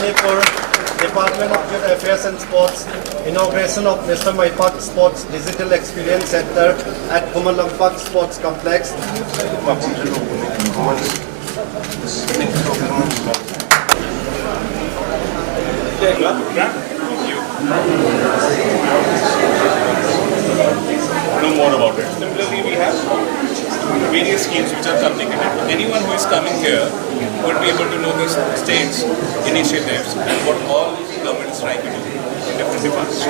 Manipur, Department of Youth Affairs and Sports, inauguration of Mr. Maipak Sports Digital Experience Center at Kumalampak Sports Complex. Know more about it. Similarly, we have various schemes which are complicated. Anyone who is coming here would be able to know these states, initiatives, and what all government is trying to do in different departments.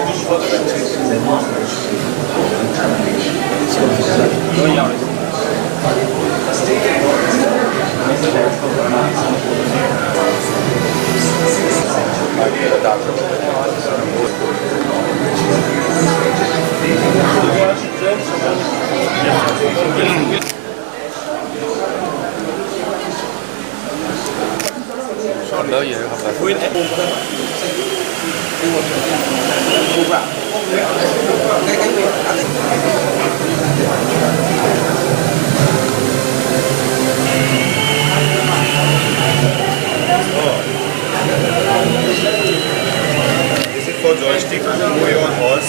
This is for joystick, move on horse,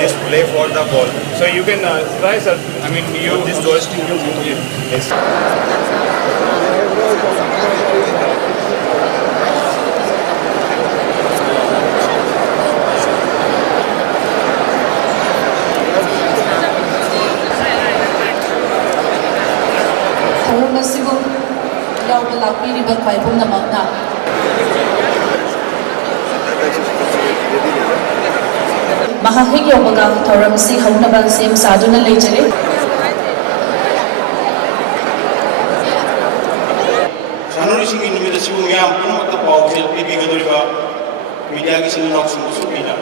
this play for the ball. So you can try, sir. I mean, you This joystick you move it. Yes. Mahahig yobaga thoram si haunaba sem saduna lejare Sanaroising numit sibu yam puno ta pau sel pipi gadoriba media ki sin nok sun supina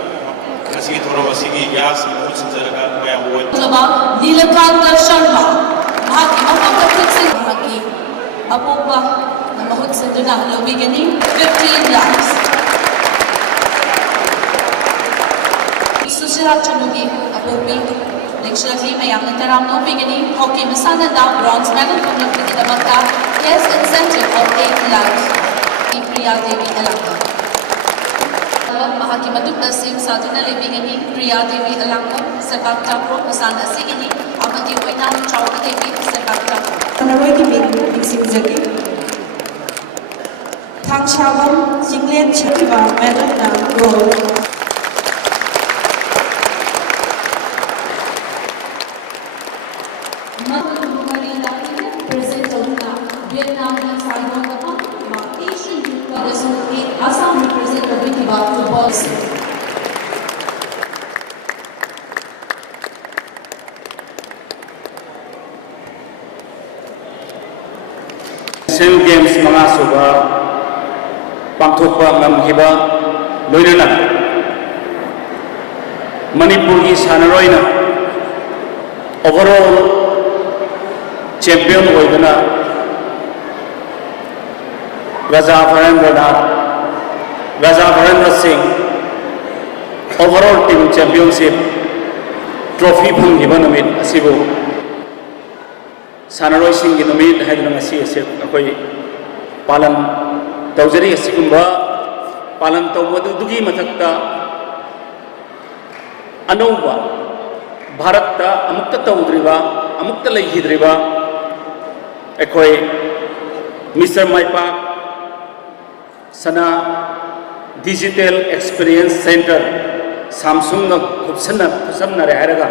kasi thoram asigi yas mu sinjaraga mayam wo laba nilakanta sharma mahaki mahakapit sin mahaki apopa na mahut sanduna lobigani 15 lakhs Susira Chanugi, Apopi, lecture Mayam Taram no beginning, hockey Masana da bronze medal from the Pidamaka, yes, incentive of 8 lakhs. Priya Devi Alanga. Mahaki Madukta Singh Sadhana Living Priya Devi Alanga, Sepakta Pro Masana Sigini, Amaki Wina Chowka Devi, Sepakta Pro. Sanaroising mixing Zaki. Tangshavam, Singlet Chitiva, medal na gold. Assam representative of football. Asian Games mga suba pangthokpa ngamhiba loinana Manipur ki Sanaroina overall champion hoidana Gaza Singh overall team championship trophy phanggiba numit asibu Sanaroising gi numit haiduna ngasi ase akoi palan tawjari asigumba palan tawbadugi mathakta anouba bharatta amukta tawdriba amukta leihidriba akoi Mr. Maipak Sana Digital Experience Center Samsung na khubsamna re haraga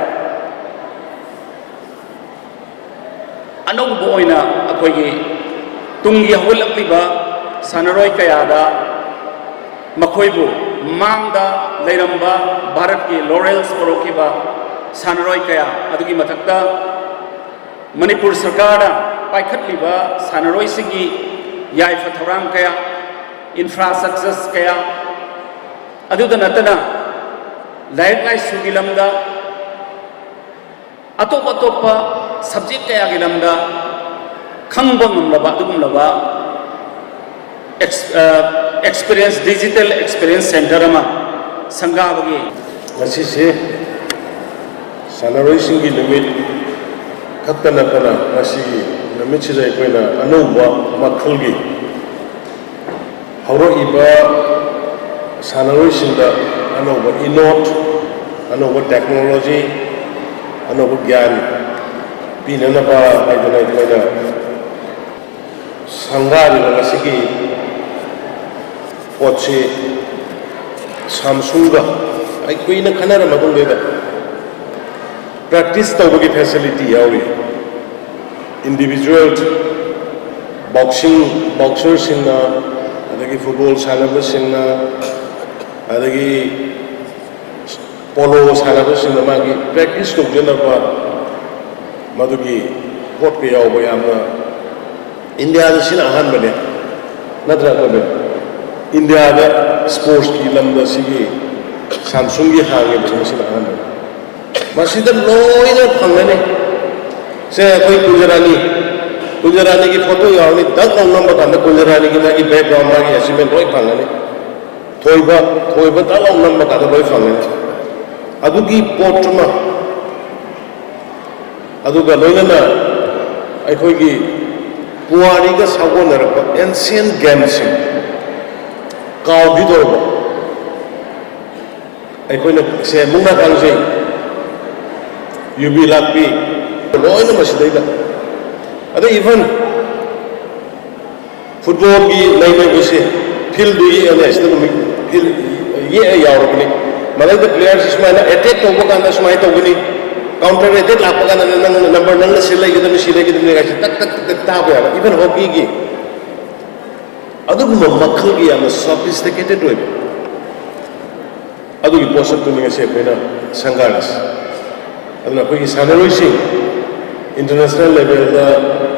anong boina akoi gi tungi hawlakliba sanaroi kayada makhoibu mangda leiramba bharat ki laurels porokiba sanaroi kaya adugi mathakta Manipur sarkara paikhatliba sanaroi sigi yaifa thorang kaya infrastructures kaya aduda natana laik lai sugi lamda atopa subject kaya gi lamda khangba ngamlaba adugumlaba experience digital experience center ama sangabagi Masise Sanaroising gi numit khattana masi numit sida koina anouba makhalgi hauroiba Sanaroisingda anova inot anova technology anova gyan pinanaba haiduna sangari ngasigi potse Samsunga ai kuina khanara madungeda practice tawbagi facility yawi individual boxer singna adagi football sanaba singna adagi polo sanaba singna magi practice tawjenaba madugi pot ke yawa yamna India da sina ahan bane nadra ko India da sports ki lamda sigi Samsung gi hange bane sina ahan bane masida loina phangane se koi Gujarani ki photo yauni dak number kanda Gujarani ki magi background magi achievement loi phangane thoiba dak number kanda loi phangane adugi potuma aduga loina aikoi gi Puari ka sagonarapa ancient games kaw bidorba aikoina se mungna kangse yubi lakpi loina masidaida ada even football ki lainai bese field du ye ana istami field ye yaurabni malai the players ismaina attack to bakanda smai to gani counter attack lapagana number nang silai gidami tak tak even hockey gi adu makhl gi am sophisticated way adu gi post to ninga se pena sangaras aduna koi Sanaroising international level da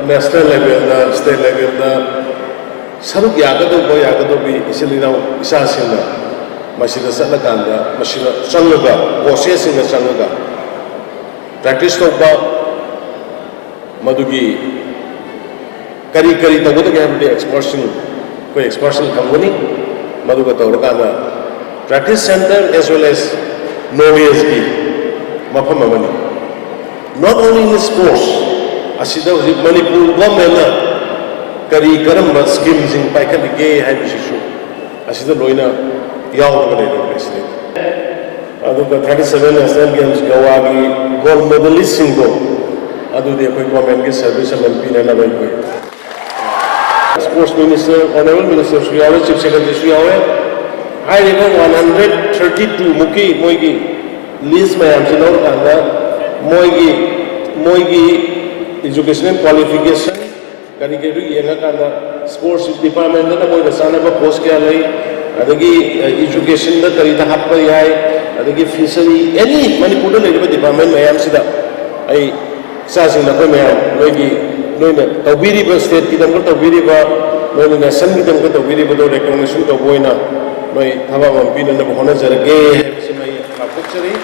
national level da state level da saruk yagado bi isilina isa sinna masida salakanda masida sangaga processing na sangaga practice to ba madugi kari tawda ga hamde expression company maduga tawda practice center as well as novice gi mafam amani not only in sports asida Manipur government kari karamba schemes in paikha ge hai bishu asida loina yaw ga le president aduga 37 national games gawagi gold medalist singo adu de koi government ke service man pina na bai koi sports minister honorable minister Sri Awe chief secretary Sri Awe high level 132 muki moigi list mai am sinor kanda moigi educational qualification kani ke ru yenga kanda sports department na moi da sana ba post kya lai adagi education da kari da happa yai adagi fishery any Manipur da leba department mayam sida ai sasing na ko mayam noina tawbiri ba state ki dam ko tawbiri ba noina nation ki dam ko tawbiri ba do recognition to boina noi thaba man pina na hona jarge semai apokchari